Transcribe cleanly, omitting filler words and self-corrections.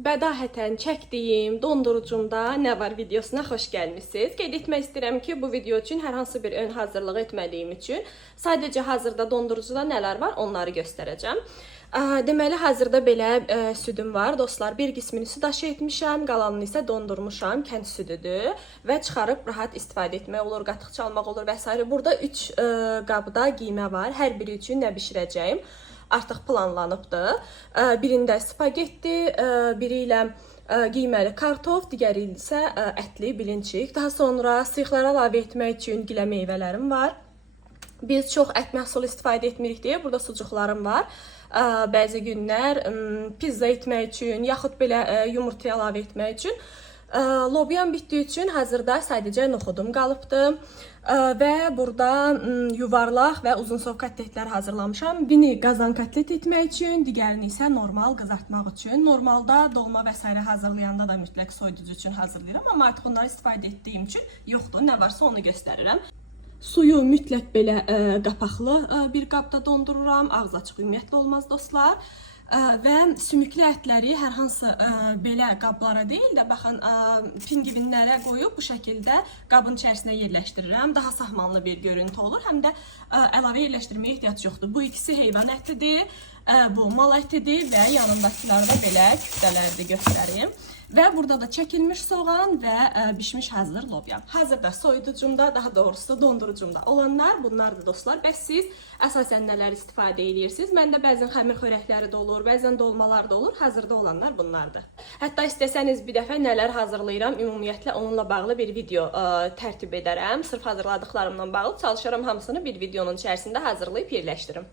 Bədahətən çəkdiyim dondurucumda nə var videosuna xoş gəlmisiniz. Qeyd etmək istəyirəm ki, bu video üçün hər hansı bir ön hazırlıq etmədiyim üçün sadəcə hazırda dondurucuda nələr var onları göstərəcəm. Deməli, hazırda belə südüm var. Dostlar, bir qismini süd aşı etmişəm, qalanını isə dondurmuşam. Kənd südüdür və çıxarıb rahat istifadə etmək olur, qatıq çalmaq olur və s. Burada 3 qabda qiymə var. Hər biri üçün nə bişirəcəyim artıq planlanıbdır. Birində spagetti, biri ilə qiyməli kartof, digəri isə ətli bilinçik. Daha sonra sıyıqlara əlavə etmək üçün gilə meyvələrim var. Biz çox ət məhsulu istifadə etmirik deyə burada sucuqlarım var. Bəzi günlər pizza etmək üçün, yaxud belə yumurtaya əlavə etmək üçün. Lobyam bitdiyi üçün hazırda sadəcə noxudum qalıbdır. Və burada yuvarlaq və uzun sov kotletlər hazırlamışam. Birini qazan kotlet etmək üçün, digərini isə normal qızartmaq üçün. Normalda dolma və s. hazırlayanda da mütləq soyuducu üçün hazırlayıram. Amma artıq onları istifadə etdiyim üçün yoxdur. Nə varsa onu göstərirəm. Suyu mütləq belə qapaqlı bir qabda dondururam. Ağız açıq ümumiyyətlə olmaz dostlar. Və sümüklü ətləri hər hansı belə qablara deyil də, baxın, pingivinlərə qoyub bu şəkildə qabın içərisinə yerləşdirirəm. Daha sahmanlı bir görüntü olur. Həm də əlavə yerləşdirməyə ehtiyac yoxdur. Bu ikisi heyvan ətidir, bu mal ətidir və yanındakiləri da belə küftələrdir, göstəreyim. Və burada da çəkilmiş soğan və bişmiş hazır lobyam. Hazırda soyuducumda, daha doğrusu dondurucumda olanlar bunlardır dostlar. Bəs siz əsasən nələr istifadə edirsiniz? Məndə bəzən xəmir xörəkləri də olur, bəzən dolmalar da olur. Hazırda olanlar bunlardır. Hətta istəsəniz bir dəfə nələr hazırlayıram, ümumiyyətlə onunla bağlı bir video tərtib edərəm. Sırf hazırladıqlarımla bağlı çalışaram hamısını bir videonun içərisində hazırlayıb yerləşdirim.